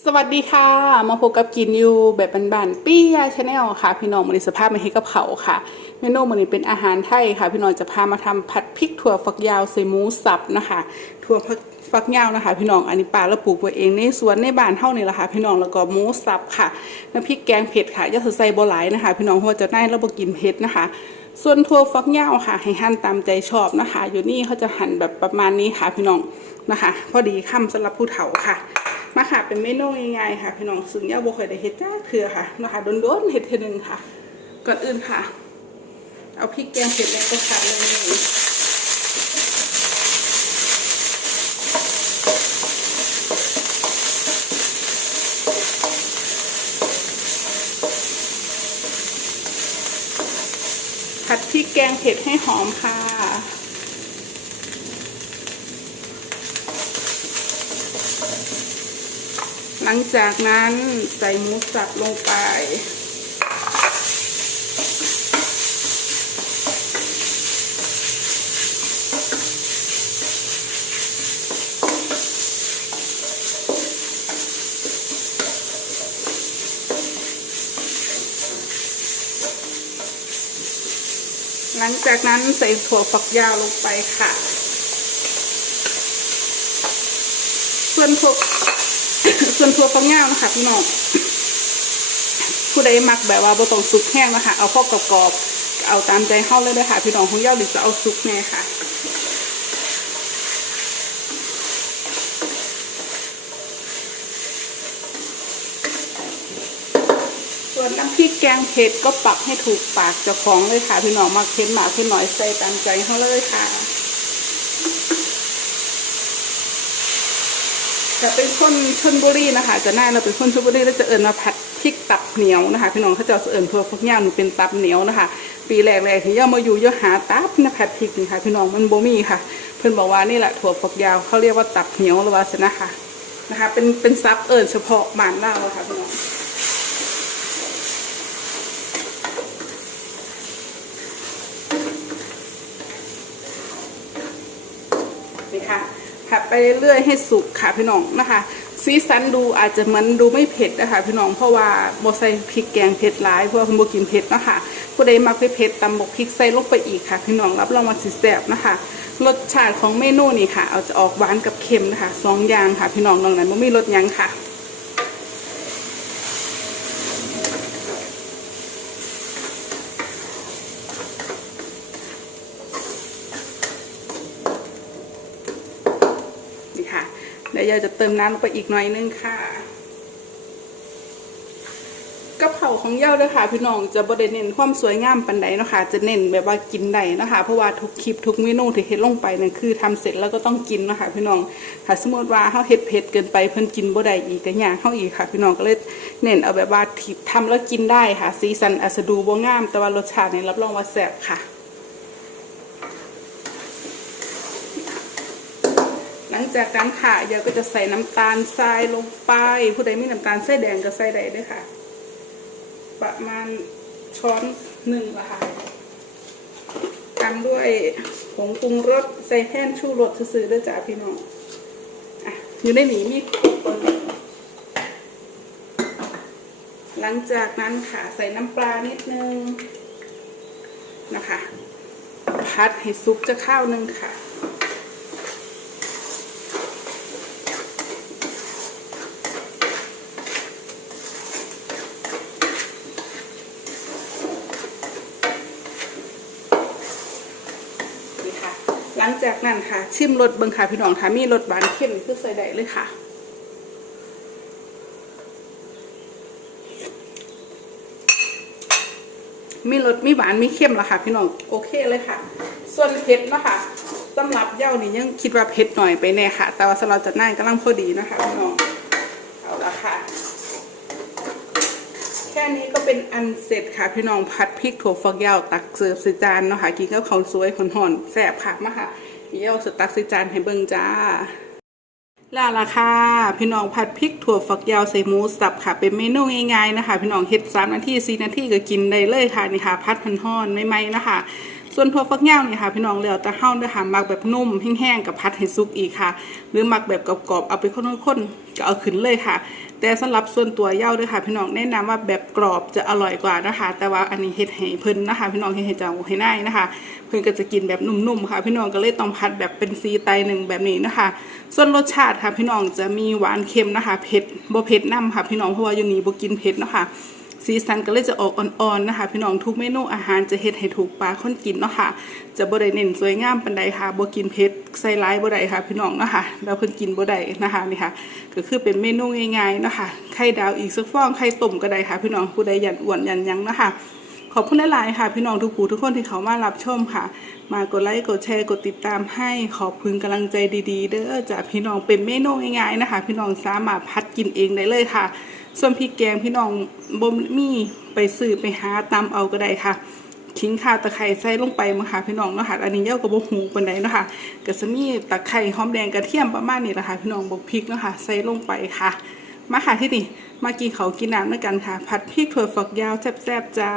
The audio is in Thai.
สวัสดีค่ะ มาพบกับกินอยู่แบบบานๆปี้ยาชาแนลค่ะ พี่น้องมันนี้สภาพมาให้กับเขาค่ะเมนูมันนี้เป็นอาหารไทยค่ะ พี่น้องจะพามาทำผัดพริกถั่วฝักยาวใส่หมูสับนะคะถั่วฝักยาวนะคะ พี่น้องอันนี้ปลาเราปลูกไว้เองในสวนในบ้านเท่านี้แหละค่ะ พี่น้องแล้วก็หมูสับค่ะน้ำพริกแกงเผ็ดค่ะย่าใส่บัหลายนะคะ พี่น้องเพราะว่าจะได้เราบ่กินเผ็ดนะคะ ส่วนถั่วฝักยาวค่ะ ให้หั่นตามใจชอบนะคะ อยู่นี่เขาจะหั่นแบบประมาณนี้ค่ะ พี่น้องนะคะ พอดีคำสำหรับผู้เฒ่าค่ะ มาค่ะเป็นเมนูง่ายๆค่ะพี่น้องซึ่งย่าบ่เคยได้เฮ็ดจ้าเคือค่ะนะคะโดนๆเฮ็ดเทื่อนึงค่ะ ก่อนอื่นค่ะ เอาพริกแกงเผ็ดแล้วก็ค่ะเลยผัดพริกแกงเผ็ดให้หอมค่ะ หลังจากนั้นใส่หมูสับลงไปหลังจากนั้นใส่ถั่วฝักยาวลงไปค่ะ ส่วนถั่ว ส่วนถั่วฝักยาวนะคะพี่น้องผู้ใดมักแบบว่าบ่ต้องสุกแห้งนะคะเอาพอกกรอบๆเอาตามใจเข้าเลยเลยค่ะ พี่น้องของเย้าหรือจะเอาสุกแน่ค่ะส่วนน้ำพริกแกงเผ็ดก็ปรับให้ถูกปากเจ้าของเลยค่ะ พี่น้องมักเผ็ดมากเผ็ดน้อยใส่ตามใจเขาเลยค่ะ จะเป็นคนชนบุรีนะคะจะน่าเราเป็นคนชนบุรีแล้วจะเอิญมาผัดพริกตับเหนียวนะคะ พี่น้องเขาจะเอิญเพื่อพวกย่างหนูเป็นตับเหนียวนะคะ ปีแรกๆที่ย่ามาอยู่ย่าหาตับนะผัดพริกนี่ค่ะ พี่น้องมันโบมีค่ะ เพื่อนบอกว่านี่แหละถั่วฝักยาวเขาเรียกว่าตับเหนียวหรือว่าสนะคะนะคะ เป็นเป็นซับเอิญเฉพาะบ้านเราค่ะพี่น้อง นี่ค่ะผัด ไปเรื่อยๆให้สุกค่ะพี่น้องนะคะ ซีซันดูอาจจะเหมือนดูไม่เผ็ดนะคะพี่น้องเพราะว่าโบใส่พริกแกงเผ็ดร้ายเพราะว่าคุณโบกินเผ็ดนะคะผู้ใดมักไปเผ็ดตำบกพริกใส่ลงไปอีกค่ะ พี่น้องรับรองว่าสิแซ่บนะคะ รสชาติของเมนูนี่ค่ะ เอาจะออกหวานกับเค็มนะคะสองอย่างค่ะ พี่น้องนองนั้นไม่มีรสยังค่ะ นี่ค่ะ เดี๋ยวยายจะเติมน้ำลงไปอีกหน่อยนึงค่ะกะเพราของเย้าด้วยค่ะพี่น้องจะบริเน้นความสวยงามปันใดเนาะคะจะเน้นแบบว่ากินได้นะคะ เพราะว่าทุกคลิปทุกเมนูที่เฮ็ดลงไปนั่นคือทำเสร็จแล้วก็ต้องกินเนาะคะพี่น้องถ้าสมมติว่าเฮาเฮ็ดเผ็ดเกินไปเพิ่นกินบ่ได้อีกก็ยากเฮาอีกค่ะ พี่น้องก็เลยเน้นเอาแบบว่าที่ทำแล้วกินได้ค่ะ สีสันอาจจะดูบ่งามแต่ว่ารสชาติเนี่ยรับรองว่าแซ่บค่ะ หลังจากนั้นค่ะเยวก็จะใส่น้ำตาลทรายลงไป ผู้ใดมีน้ำตาลทรายแดงก็ใส่ได้ด้วยค่ะ ประมาณช้อนหนึ่งละค่ะตามด้วยผงปรุงรสใส่แท่นชูรสซื้อด้วยจ้าพี่น้องอะอยู่ในหนีมีครบเลยหลังจากนั้นค่ะใส่น้ำปลานิดนึงนะคะ พัดให้ซุปจะข้าวนึ่งค่ะ นี่ค่ะ หลัง จากนั้นค่ะ ชิมรสเบิงค่ะพี่น้องค่ะมีรสหวานเข้มคือใส่ได้เลยค่ะมีรสมีหวานมีเข้มแล้วค่ะ พี่น้องโอเคเลยค่ะ ส่วนเผ็ดเนาะคะสำหรับเย้านี่ยังคิดว่าเผ็ดหน่อยไปแน่ค่ะ แต่ว่าสำหรับจัดน่านกำลังพอดีนะคะพี่น้องเอาละค่ะ แค่นี้ก็เป็นอันเสร็จค่ะ พี่น้องผัดพริกถั่วฝักยาวตักเสิร์ฟใส่จานเนาะค่ะกินกับข้าวสวยหอนๆแซ่บค่ะมาค่ะ เดี๋ยวสตักใส่จานให้เบิ่งจ้าล่าล่ะค่ะ พี่น้องผัดพริกถั่วฝักยาวใส่หมูสับค่ะ เป็นเมนูง่ายๆนะคะ พี่น้องเฮ็ดสามนาทีสี่นาทีก็กินได้เลยค่ะนี่ค่ะ พัดพันห่อนไม่ไหมนะคะ ส่วนถั่วฝักยาวนี่ค่ะพี่น้องแล้วแต่เฮาเด้อค่ะมักแบบนุ่มแห้งๆกับพัดให้สุกอีกค่ะ หรือมักแบบกรอบๆเอาไปข้นๆก็เอาขึ้นเลยค่ะ แต่สำหรับส่วนตัวเย้าด้วยค่ะ พี่น้องแนะนำว่าแบบกรอบจะอร่อยกว่านะคะ แต่ว่าอันนี้เฮ็ดให้เพิ่นนะคะ พี่น้องเฮ็ดให้เจ้าให้นายนะคะ เพิ่นก็จะกินแบบนุ่มๆค่ะ พี่น้องก็เลยต้องพัดแบบเป็นซีไตหนึ่งแบบนี้นะคะ ส่วนรสชาติค่ะพี่น้องจะมีหวานเค็มนะคะเผ็ดบ่เผ็ดน้ำค่ะ พี่น้องเพราะว่าอยู่นี่บ่กินเผ็ดเนาะค่ะ สีสันก็เลยจะออกอ่อนๆนะคะ พี่น้องทุกเมนูอาหารจะเฮ็ดให้ถูกปากคนกินเนาะค่ะจะบ่ได้เน้นสวยงามปันใดค่ะบ่กินเผ็ดใส่ร้ายบ่ได้ค่ะ พี่น้องเนาะค่ะแล้วเพิ่นกินบ่ได้นะคะนี่ค่ะ ก็คือเป็นเมนูง่ายๆเนาะค่ะไข่ดาวอีกสักฟองไข่ต้มก็ได้ค่ะ พี่น้องผู้ใดยันอ้วนยันยังเนาะค่ะ ขอบคุณหลาย ๆ ค่ะ พี่น้องทุกผู้ทุกคนที่เขามารับชมค่ะ มากดไลค์กดแชร์กดติดตามให้ขอบคุณกำลังใจดี ๆ เด้อจากพี่น้องเป็นเมนูง่ายๆนะคะ พี่น้องสามารถพัดกินเองได้เลยค่ะ ส่วนพริกแกงพี่น้องบ่มีไปซื้อไปหาตามเอาก็ได้ค่ะขิงข่าตะไคร้ใส่ลงไปมาค่ะพี่น้องเนาะค่ะอันนี้เย้ากับบ่หูปานใดเนาะค่ะก็จะมีตะไคร้หอมแดงกระเทียมประมาณนี้แหละค่ะพี่น้องบกพริกเนาะค่ะใส่ลงไปค่ะ มาหาที่นี่ มากินเขากินน้ำด้วยกันค่ะ ผัดพริกถั่วฝักยาวแซ่บๆจ้า